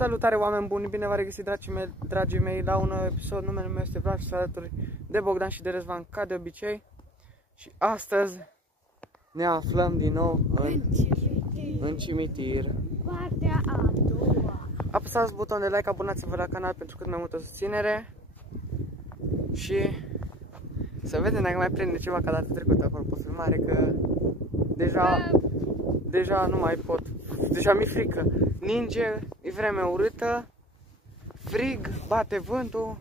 Salutare oameni buni, bine v-am regăsit dragii mei la un nou episod. Numele meu este Vlad și sunt alături de Bogdan și de Răzvan ca de obicei. Și astăzi ne aflăm din nou în cimitir. Partea a doua. Apăsați butonul de like, abonați-vă la canal pentru cât mai multă susținere. Și să vedem dacă mai prinde ceva ca data trecută apropo filmare, că deja nu mai pot. Deja mi-e frică. Ninge, e vreme urâtă, frig, bate vântul.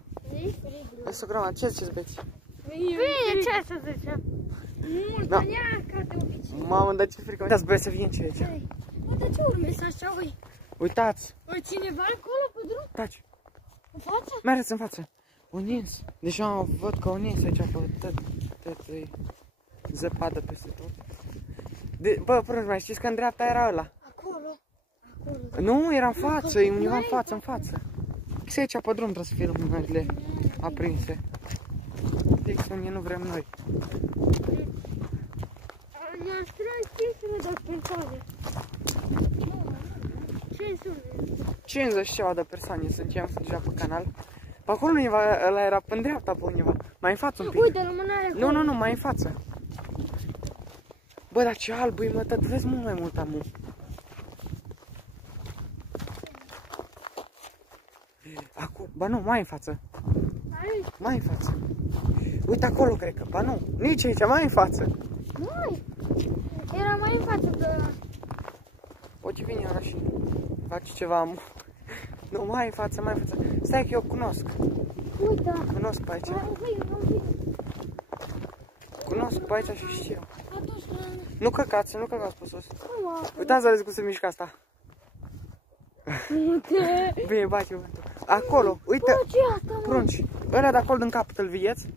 Asta grămadă, ce ziceți, beți? Bine, ce să zicem? Multă nea, ca de obicei. Mamă, dar ce frică. Uitați, băieți, să vin ce aici. Bă, dar ce urmezi așa, ui? Uitați. Ui, cineva acolo pe drum? Taci. În față? Mergeți în față. Un nins. Deja văd că un nins aici pe tot zăpadă peste tot. Bă, prunci, mai știți că în dreapta era ăla? Acolo. Nu, era în față, e undeva în față. Și aici pe drum trebuie să fie luminările aprinse. Fix unde nu vrem noi. Ne-am strâns 500 de persoane. 500. 50 și ceva de persoane suntem deja pe canal. Pe acolo undeva, ăla era pe dreapta pe undeva. Mai în față un pic. Uite, lumânarea acolo. Nu, mai în față. Bă, dar ce albă e, mă, tăt, vezi mult mai mult amu. Acum, ba nu, mai în față. Aici. Mai în față. Uite acolo, cred că, ba nu, nici aici, mai în față. Mai. Era mai în față pe... Poate vine ăla și face ceva amu. Nu, mai în față, mai în față. Stai că eu cunosc. Uite. Cunosc pe aici. Cunosc pe aici și știu. Nu căcați pe sus. Uitați-vă cum se mișcă asta. Bine, bate vântul. Acolo, uite, prunci. Ăla de acolo din capăt, îl vedeți?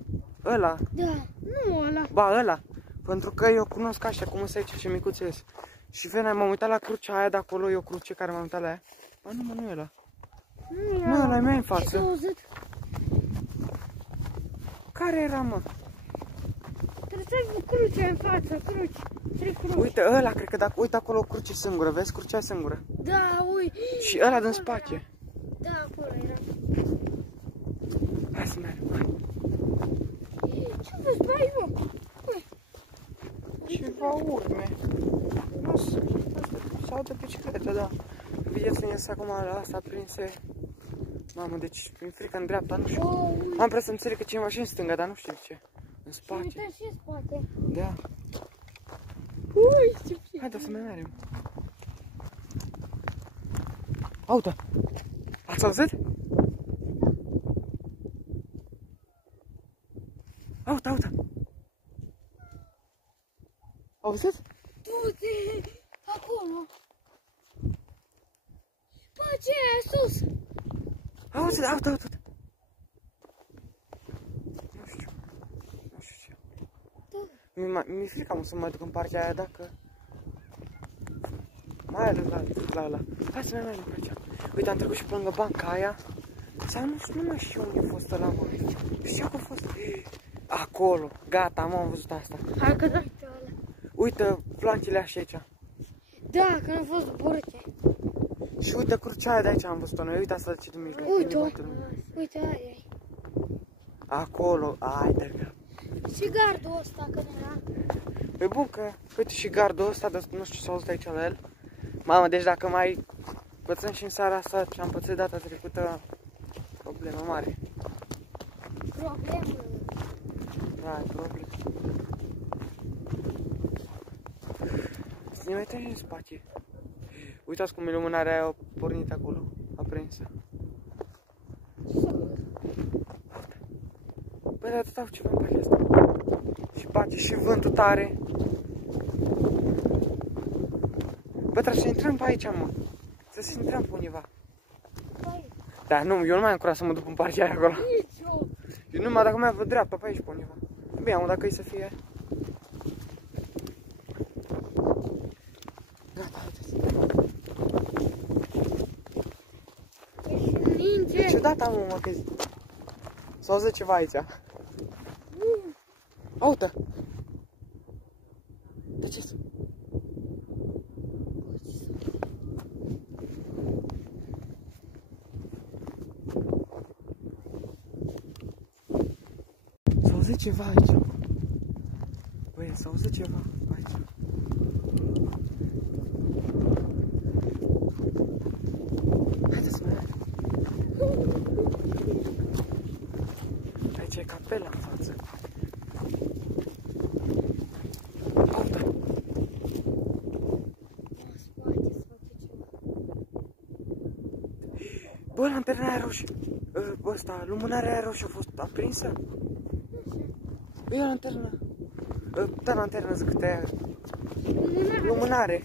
Ăla. Da, nu ăla. Ba, ăla. Pentru că eu cunosc așa cum se aici, ce micuțe ies. Și venea, m-am uitat la crucea aia de acolo, e o cruce care m-am uitat la ea. Ba, nu e ăla. Nu, ăla e mai în față. Care era, mă? Trebuie să ai cruce în față, cruci. Uite, ăla, cred că dacă uite acolo o cruce singură, vezi? Crucea singură. Da, ui. Și ăla din spate. Da, acolo era. Hai să mergem, hai. Ce vezi pe aici, mă? Ceva urme. Nu sau de bicicletă, da. Vedeți, ies acum la asta prinse. Mamă, deci mi-e frică în dreapta, nu știu. Am prea să înțeleg că cineva și în stânga, dar nu știu de ce. În spate. Uite și în spate. Da. Ui, ce frică. Haide să mergem. Aută! Ați auzit? Aută! Auzit? Du-te acolo. Bă, ce e sus? Auzi, aută! Nu știu ce. Mi-e frică să mă duc în partea aia dacă... Mai ales la ăla. Hai să ne mergem pe aici. Uite, am trecut și pe lângă banca aia. Sau nu mai știu unde a fost ăla, mă. Știu că a fost... Acolo. Gata, am văzut asta. Hai că da. Uite, plancile așa aici. Da, că nu fost burte. Și uite crucea aia de aici am văzut-o noi. Uite asta de ce de mijloc. Uite, aia e. Acolo, ai de cap. Și gardul ăsta când era. Păi bun că, uite și gardul ăsta, dar nu știu ce s-a auzit aici la el. Mamă, deci dacă mai pățăm și în seara asta ce am pățit data trecută, problemă mare. Problemă. Da, e problemă. Să ne uităm în spate. Uitați cum e lumânarea aia a pornit acolo, aprinsă. Băi, dar atât au ceva în partea asta. Și bate și vântul tare. Bă, trebuie să intrăm pe aici, mă. Trebuie să intrăm pe undeva. Da, nu, eu nu mai am curaj să mă duc în partea aia acolo. Eu numai dacă mai văd dreapta pe aici pe undeva. Bine, mă, dacă e să fie. Gata, haideți. Ninge. E ciudat, mă, că s-a auzit ceva aici. Aută! De ce? auzit ceva aici. Băi, s-a auzit ceva aici. Haideți să mergem. Aici e capela în față. Uite. Bă, lanterna aia roșie. Bă, ăsta, lumânarea aia roșie a fost aprinsă? E o lanternă. Da, lanternă, zic că aia. Lumânare.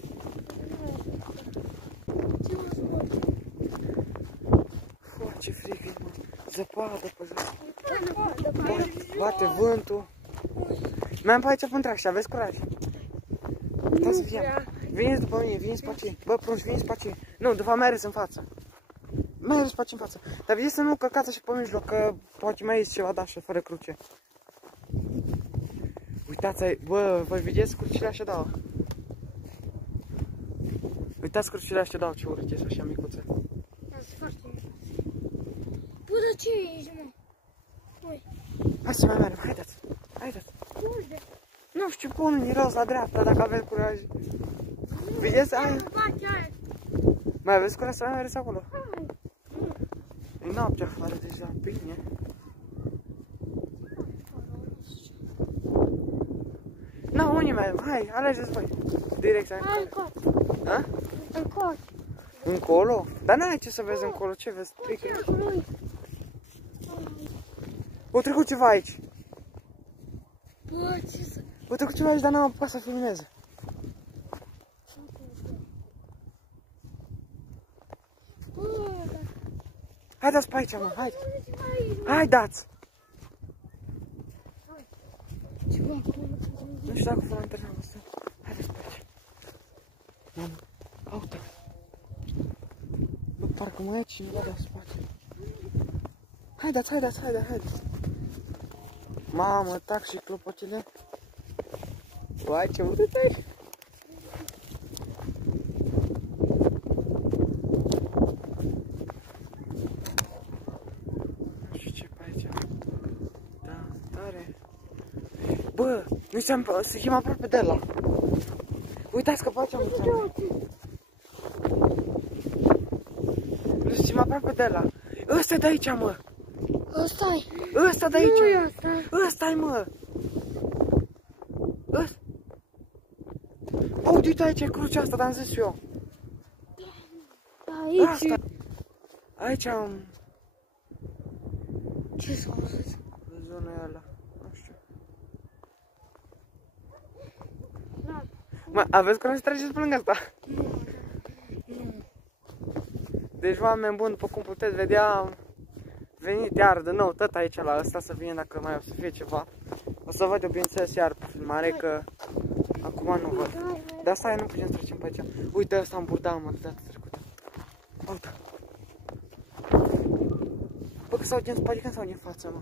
Fua, ce frig e, mă. Zăpadă pe zăpadă. Bate vântul. Mi-am pe aici până și aveți curaj. Da să fie. Veniți după mine, veniți pe aici. Bă, prunci, veniți pe aici. Nu, după mai ales în față. Mai ales pe aici în față. Dar vedeți să nu căcați și pe mijloc, că poate mai ies ceva dașă, fără cruce. Uitați, bă, voi vedeți crucile așa dau. Uitați crucile așa dau, ce urât, așa micuțe. Da, sunt foarte micuțe. Bă, dar ce e aici, mă? Ui. Hai să mai mergem, haideți. Haideți. Unde? Nu știu, pe unul miros la dreapta, dacă aveți curaj. Vedeți, aia? Mai aveți curaj să mai mergeți acolo? E noapte afară deja, bine. Na, unii mergem, hai, alegeți voi. Direcția hai încolo. Ha? Încolo. Încolo? Dar n-ai ce să vezi încolo, ce vezi? O trecut ceva aici. Bă, ce să... O trecut ceva aici, dar n-am apucat să filmeze. Hai dați pe aici, mă, hai. Hai dați. Nu știu dacă fără antena asta. Hai dați pe aici. Mamă, uite. Bă, parcă mai e cineva de spate. Haideți, haideți, haideți, haideți. Mamă, tac și clopotile. Uai, ce urât ai. Nu știu ce pe aici. Da, tare. Bă, nu știam să fim aproape de ăla. Uitați că pe aici am uitat. Nu știm aproape de ăla. Ăsta de aici, mă. Ăsta-i. Ăsta de aici. Nu e ăsta. Ăsta-i, mă. Ăsta. Uite aici e crucea asta, dar am zis eu. Aici. Asta. Aici am... Ce s-a auzit? Zona e ala. Nu știu. Mă, aveți curaj să treceți pe lângă asta? Nu. Deci, oameni buni, după cum puteți vedea, am venit iar de nou tot aici la ăsta să vină dacă mai o să fie ceva. O să văd eu, bineînțeles, iar pe filmare, că acum nu văd. De asta nu putem să trecem pe aici. Uite, ăsta am burdat, mă, de data trecută. Uite. Bă, că s-au din spate, când s-au din față, mă.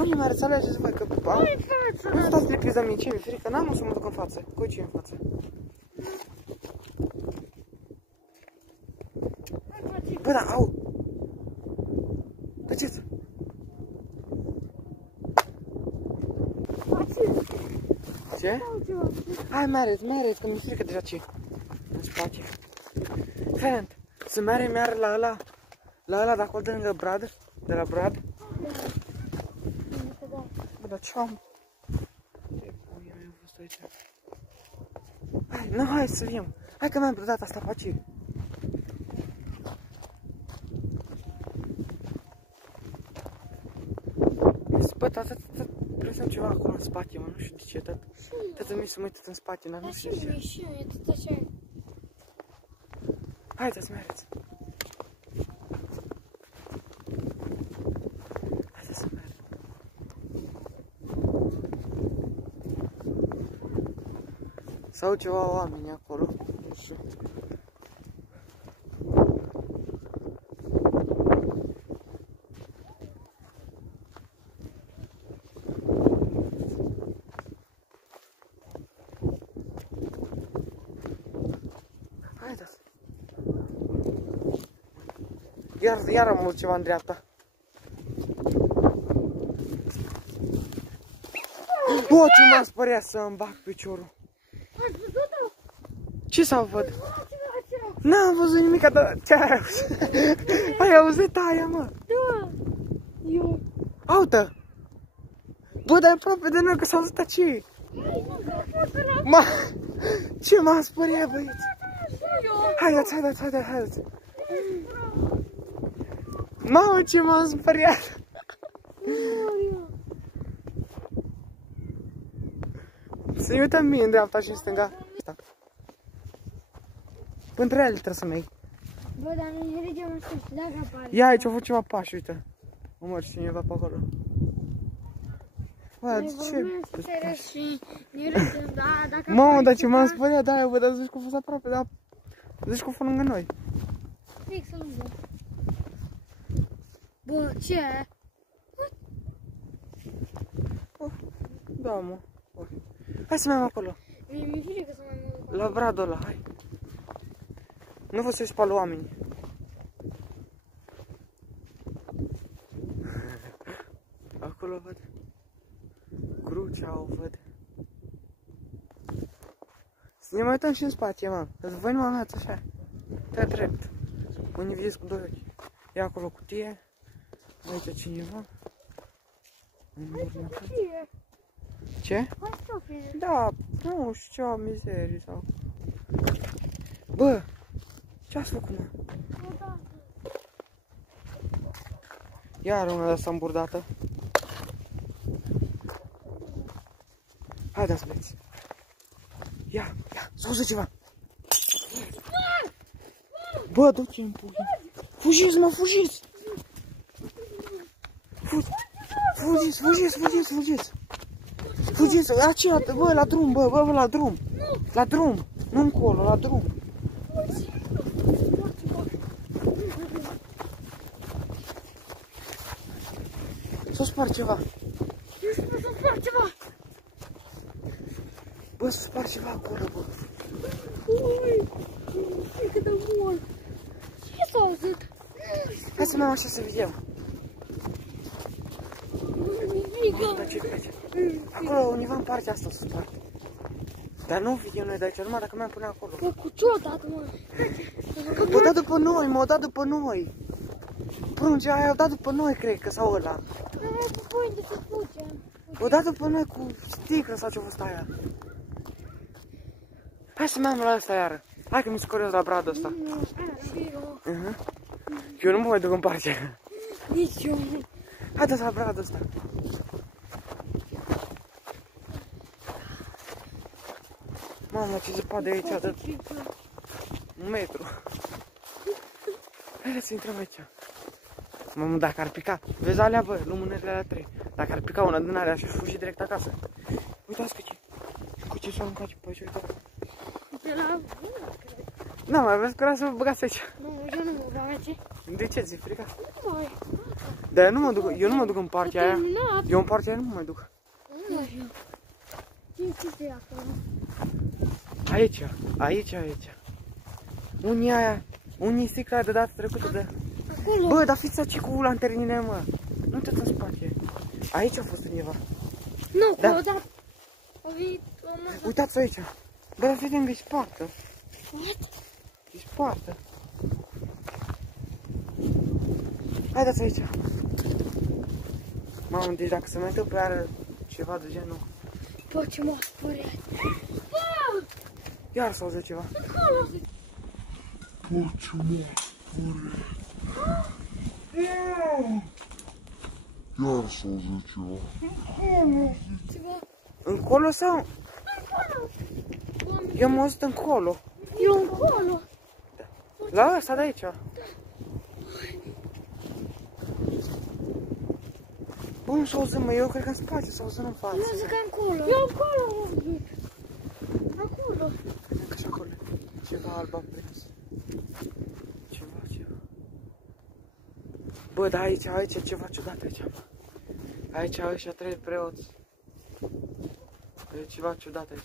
Unde mai arăți, alegeți voi, că am... Nu stați de piză mie, ce mi-e frică, n-am să mă duc în față. Cu ce în față? Bă, da, au! Tăceți! Ce? Hai, mereți, că mi-e frică deja ce în spate. Ferent, să merem iar la ăla de acolo de lângă Brad, de la Brad. Bă, dar ce am? Ce puia mea a fost aici? Hai, nu, hai să viem. Hai că mi-am brădat asta pe aici. Bă, tata, presăm ceva acolo în spate, mă, nu știu de ce, tata mi se uită în spate, dar nu știu de ce. Haideți, mergeți. Haideți să mergem. Sau ceva oameni acolo, nu știu. Haideți. Iar am mult ceva în dreapta. Bă, ce m-a speriat să-mi bag piciorul. Ați văzut-o? Ce s-au văd? Ce facea? N-am văzut nimic, dar ce ai auzit? Ai auzit aia, mă? Da. Eu. Aută! Bă, dar e aproape de noi, că s-a auzit ce? Ma... Ce m-a speriat, băieți? Haideți, haideți, haideți, haideți. Mamă, ce m-am speriat! Să-i uităm mie în dreapta și în stânga. Între ele trebuie să mergi. Bă, dar nu mergem în sus, dacă apare. Ia aici, au făcut ceva pași, uite. O merge cineva pe acolo. Bă, de ce? Mamă, dar ce m-am speriat, da, eu văd, dar zici că a fost aproape, dar zici că a fost lângă noi. Fix lângă. Bă, ce? Da, mă. Hai să mergem acolo. Mi-e frică să mai mă duc. La bradul ăla, hai. Nu vă să-i spală oamenii. Acolo văd. Crucea o văd. Să ne mai uităm și în spate, mă. Că voi nu mă așa. Te drept. Unii vedeți cu doi ochi. Ia acolo cutie. Aici cineva. Ce? Da, nu știu, ceva mizerii sau... Bă, ce-ați făcut, mă? Iar una de asta îmburdată. Haideți, băieți. Ia, s-a auzit ceva. Bă, du-te-mi pui. Fugiți, mă, fugiți! Fugiți, fugiți, fugiți, fugiți! Fugiți, aceea, bă, la drum, bă, la drum! La drum! Nu încolo, la drum! S-a spart ceva! S-a spart ceva! Bă, s-a spart ceva acolo, bă! Ui! Cât de mult! Ce s-a auzit? Hai să mergem așa să vedem! Acolo, undeva în partea asta s-a spart. Dar nu vedem noi de aici, numai dacă mi-am pune acolo. Bă, cu ce-o dat, mă? Bă, da după noi, mă, da după noi! Pruncea aia, o dat după noi, cred că, sau ăla. Băi, de se fuge. O dat după noi cu sticlă sau ce-a fost aia. Hai să mergem la asta iară. Hai că mi se curios la bradul ăsta. Eu nu mă mai duc în partea aia. Nici eu nu. Haideți la bradul ăsta. Mamă, ce zăpadă e aici, atât. 1 metru. Haideți să intrăm aici. Mamă, dacă ar pica, vezi alea, bă, lumânările alea 3. Dacă ar pica una din alea și fugi direct acasă. Uitați cu ce s-a aruncat pe aici, uitați. De la... Nu, mai vreau să vă băgați aici. Nu, eu nu mă vreau aici. De ce ți-e frica? Nu mai. Dar eu nu mă duc, eu nu mă duc în partea aia. Eu în partea aia nu mă mai duc. Nu știu. Ce e acolo? Aici. Unii aia, unii sticla de data trecută de... Acolo. Bă, dar fiți aici cu lanternile, mă. Nu uitați în spate. Aici a fost undeva. Nu, Da. acolo, dar... O venit o mână. Uitați aici. Bă, dar vedem că e spartă. What? E spartă. Haideți aici. Mamă, deci dacă se mai întâmplă iară ceva de genul. Bă, ce m-a speriat. Bă! Iar s-a auzit ceva. Acolo. Bă, ce m-a speriat. Iar s-a auzit ceva. Ceva. Încolo sau? Acolo. Eu m-am auzit încolo. Eu încolo. La ăsta de aici. Bă, nu s-a auzit, mă, eu cred că în spate s-a auzit în față. Eu zic încolo. Eu încolo. Acolo. Cred că și acolo. Ceva alb am prins. Ceva. Bă, dar aici e ceva ciudat aici, mă. Aici ăștia 3 preoți. E ceva ciudat aici.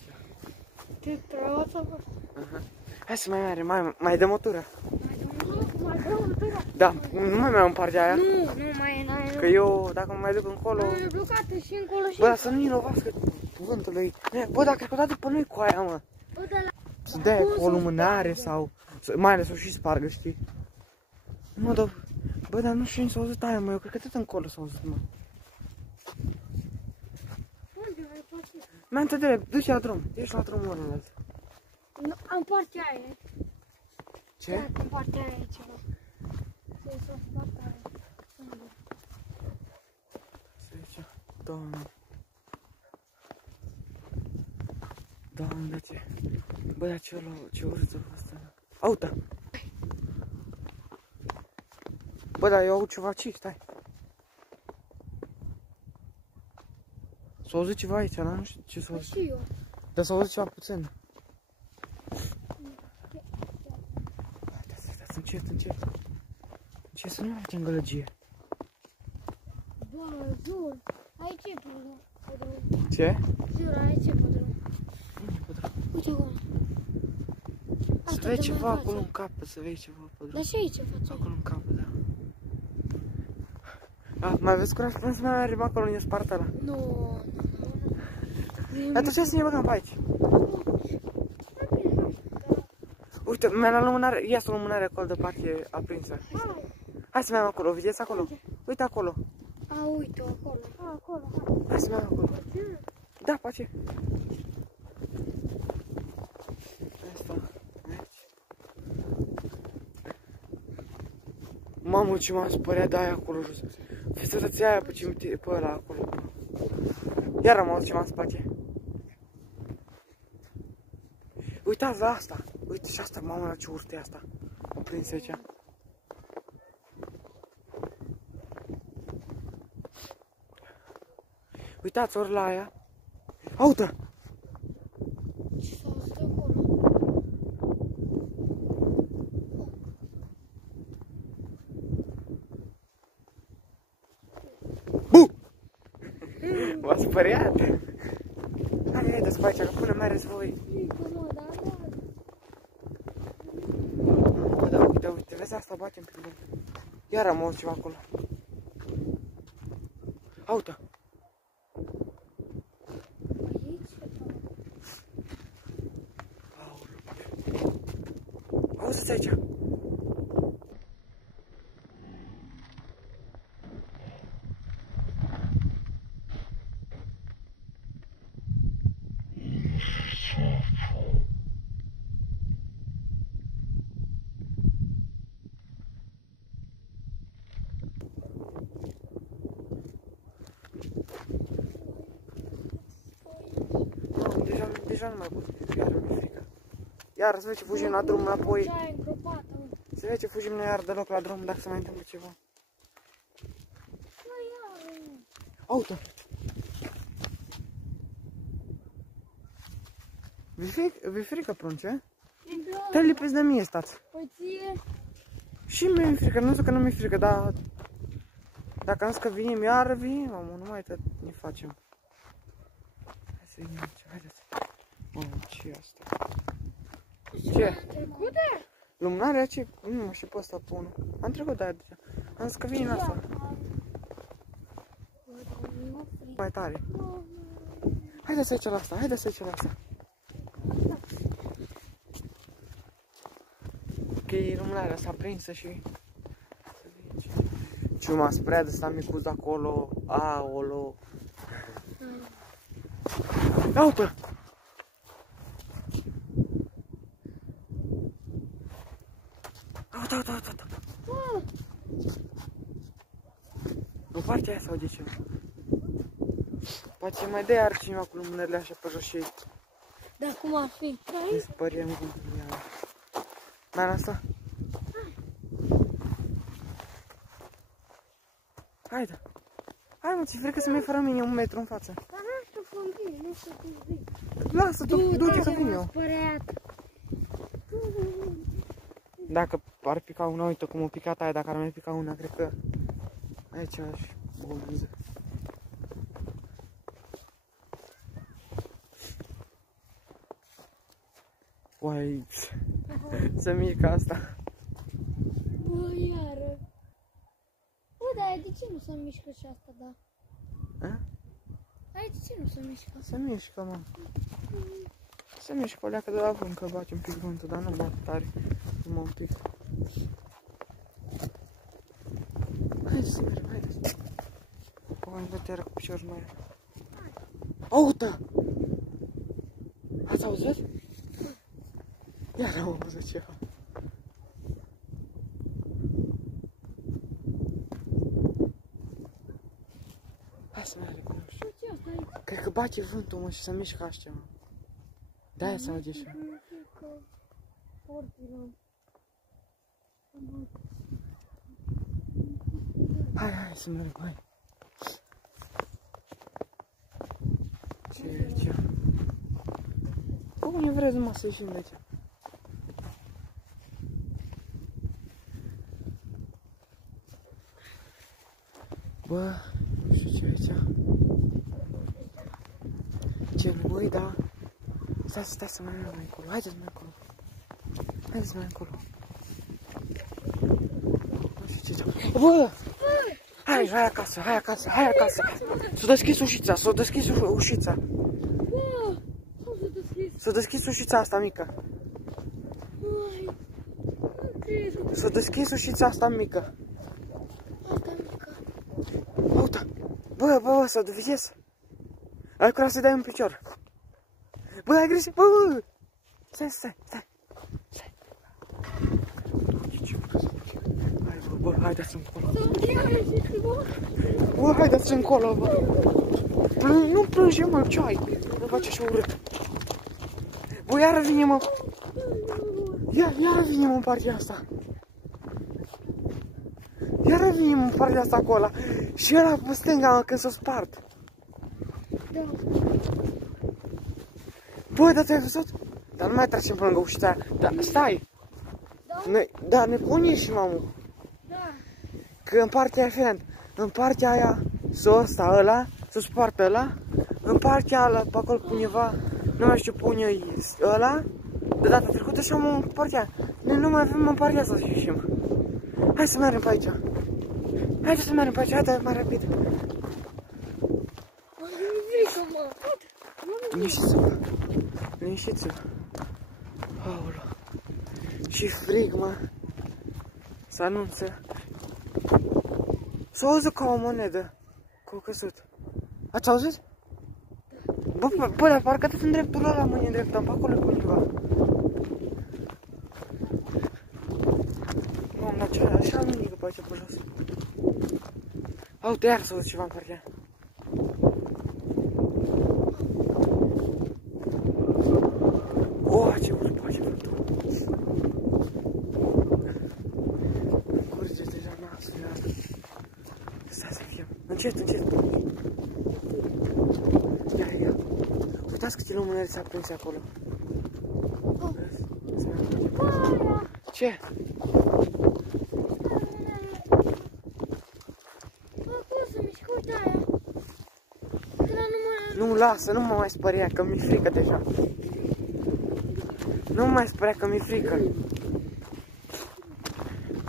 Ce preoță, bă? Hai să mai mergem, mai dăm o tură. Mai dăm o tură. Da, nu mai merg în partea aia. Nu mai e, n-ai. Că eu, dacă mă mai duc încolo... E blocată și încolo și... Bă, dar să nu-i lovească cuvântului. Bă, dar cred că o dat după noi cu aia, mă. Bă, de la... Să dea o lumânare sau... Mai ales o și spargă, știi? Mă, dar... Bă, dar nu știu nici s-a auzit aia, mă. Eu cred că tot încolo s-a auzit, mă. Unde mai poate? Mea, te duci la drum. Ești la drumul ălălalt. Nu, în partea aia. Ce? Da, în partea aia e ceva. Să fac aia. Ce zice? Doamne. Doamne, ce... Bă, dar ce urât a fost ăla. Aută! Bă, dar eu aud ceva ce, stai. S-a auzit ceva aici, dar nu știu ce s-a auzit. Și eu. Dar s-a auzit ceva puțin. Stați, încet, încet. Încet să nu mai facem gălăgie. Bă, jur. Aici e podrum. Ce? Jur, aici e podrum. Uite acolo. Să vezi ceva acolo în capă, să vezi ceva pe drum. Dar și aici face. Acolo în capă, da. Mai vezi curaj până să mai mergem acolo unde e spart ăla. Nu. Atunci să ne băgăm pe aici. Uite, mi-a luat lumânare, ia să lumânare acolo de parte aprinsă. Hai să mergem acolo, vedeți acolo? Uite acolo. A, uite acolo. A, acolo. Hai să mergem acolo. Da, pace. Asta, aici. Mamă, ce m-am spăreat de aia acolo jos. Fii să dăți aia pe cimitir, pe ăla acolo. Iar am auzit ce m-am spate. Uitați la asta. Uite și asta, mamă, la ce urte e asta. Am prins aici. Uitați ori la aia. Aută! Ce s-a auzit acolo? Bu! M-a speriat. Hai, haideți pe aici, că până mereți voi. Bă, da, uite, uite, vezi asta, batem pe drum. Iar am auzit ceva acolo. Aută! Auzi-ți aici! Deja nu mai pot, iar mi-e frică. Iar să vezi ce fugim la drum înapoi. Să vezi ce fugim noi iar deloc la drum dacă se mai întâmplă ceva. Auto! Vi frică, prunce? Te lipiți de mie, stați. Păi ție? Și mi-e frică, nu zic că nu mi-e frică, dar... Dacă am zis că vinim, iar vinim, mamă, nu mai ne facem. Hai să venim aici, haideți. Mamă, ce e asta? Ce? Trecute? Lumânarea ce? Nu, și pe ăsta pe unul. Am trecut de aia deja. Am zis că vine în asta. Mai tare. Haideți aici la asta, haideți aici la asta. Ok, lumânarea s-a prinsă și... Ce m-a speriat de ăsta micuț de acolo. Aolo. Aută! Aută. În partea aia sau de ce? Poate mai dă iar cineva cu lumânările așa pe jos și ei. Da, cum ar fi? Ne spăriem gândul ea. Mai asta? Haide. Hai mă, ți-e frică să mergi fără mine 1 metru în față. Dar nu știu cum vii, nu știu cum vii. Lasă, du-te că vin eu. Dacă ar pica una, uite cum a picat aia, dacă ar mai pica una, cred că aici aș bonză. Uai, să mică asta. Bă, iară. Bă, dar de ce nu se mișcă și asta, da? A? Hai, de ce nu se mișcă? Se mișcă, mă. Se mișcă o leacă de la vânt, că bate un pic vântul, dar nu bate tare. Numai un pic. Haideți să mergem, haideți. Oameni de teră cu piciorul mai. Aută! Ați auzit? Iar am auzit ceva. Hai să mergem cu noi. Cred că bate vântul, mă, și se mișcă așa, mă. De-aia se aude așa. Hai, hai să mergem, hai. Ce e aici? Cum ne vreți numai să ieșim de aici? Bă, nu știu ce e aici. Ce nu-i, da? Stai să mai mergem mai încolo. Haideți mai încolo. Haideți mai încolo. Nu știu ce e. Bă! Hai, hai acasă, hai acasă, hai acasă. S-a deschis ușița, s-a deschis ușița. S-a deschis ușița asta mică. S-a deschis ușița asta mică. Uite, bă, s-a devies. Ai curat să-i dai un picior. Bă, agresiv, bă! Stai. Hai, bă, haideți încolo. Bă, haideți încolo, bă. Nu plânge, mă, ce ai? Nu face așa urât. Bă, iară vine, mă. Iară vine, mă, în partea asta. Iară vine, mă, în partea asta acolo. Și ăla pe stânga, mă, când s-o spart. Da. Bă, dar ți-ai văzut? Dar nu mai trecem pe lângă ușița aia. Da, stai. Da, ne pune și mamă. Da. Că în partea aia, fiind, în partea aia, ăla, să spartă ăla, în partea aia, pe acolo puneva, nu mai știu, pune ăla, de data trecută și am în partea aia. Noi nu mai avem în partea asta să ieșim. Hai să mergem pe aici. Haide să mergem pe aici, haide mai rapid. Liniștiți-vă. Liniștiți-vă. Aoleu. Și frig, mă. Se anunță. S-a auzit ca o monedă. Că a căzut. Ați auzit? Bă, dar parcă tot în dreptul ăla, mă, în dreptul, pe acolo pe undeva. Mamă, dar ce așa nimic pe aici pe jos. Uite, iar s-a auzit ceva în partea aia. Ce urât face vântul. Curge deja nasul, iar. Stai să fim. Încet. Ia. Uitați câte lumânări s-a prins acolo. Ce? Nu, lasă, nu mă mai spăria, că mi-e frică deja. Nu mă mai spărea că mi-e frică.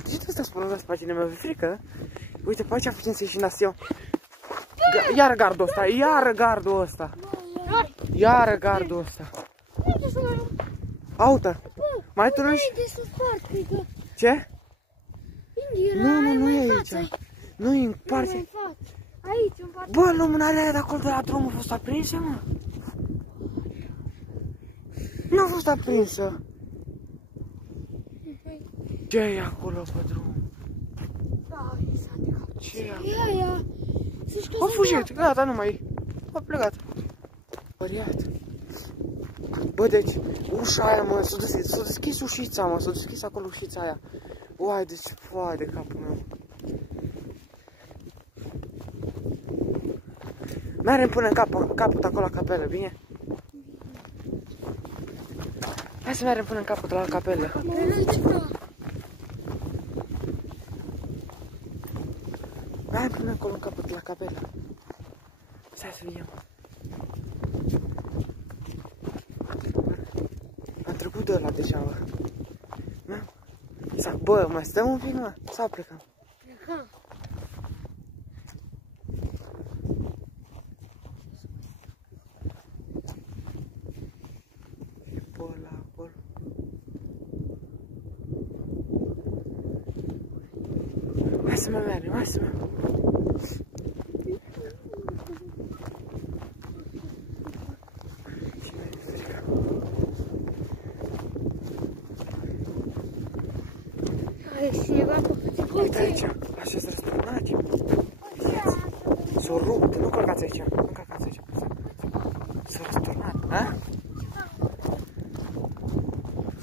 De ce tu stai spunând asta pe tine? Mi-e frică? Uite, pe aici putem să ieșim la eu. Iară gardul ăsta, Iară gardul ăsta. Aută. Mai trânși? Ce? Nu e aici. Nu e în partea. Aici, în partea. Bă, lumânarea aia de acolo de la drum a fost aprinsă, mă? Nu a fost aprinsă. Ce e acolo pe drum? Ce e acolo? A fugit, gata, nu mai e. A plecat. Păriat. Bă, deci, ușa aia, mă, s-a deschis ușița, mă, s-a deschis acolo ușița aia. Uai, deci, foai de capul meu. Mergem până în capăt acolo la capelă, bine? Hai să mergem până în capăt la capelă. Mergem până acolo în capăt la capelă. Stai să vedem. Am trecut de ăla deja, bă. Bă, mai stăm un pic, mă? Sau plecăm? Plecăm. să mergem, hai să mergem. Ai cineva pe Uite aici, așa se răsturnat. S-o rupt, nu călcați aici, nu călcați aici. S-a răsturnat, a?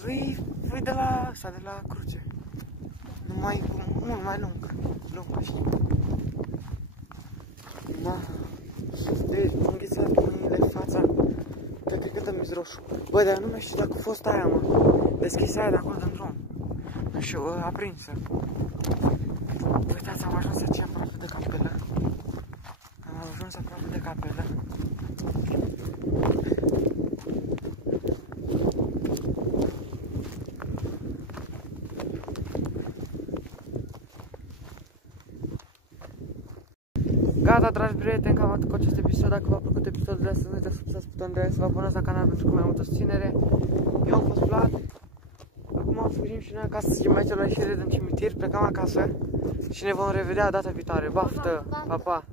Voi de la ăsta, de la cruce. Numai, mult mai lung. Lung, știi? Da. Deci, m-am înghețat mâinile, fața. Cred că dă-mi roșu. Băi, dar eu nu mai știu dacă a fost aia, mă. Deschisă aia de acolo din drum. Nu știu, aprinsă. Uitați, am ajuns aici aproape de capelă. Am ajuns aproape de capelă. Gata, dragi prieteni, cam atât cu acest episod. Dacă v-a plăcut episodul de astăzi, nu uitați să apăsați butonul de like, să vă abonați la canal pentru că mai multă susținere. Eu am fost Vlad. Acum fugim și noi acasă să zicem aici la ieșire din cimitir, plecăm acasă și ne vom revedea data viitoare. Baftă! Pa, pa!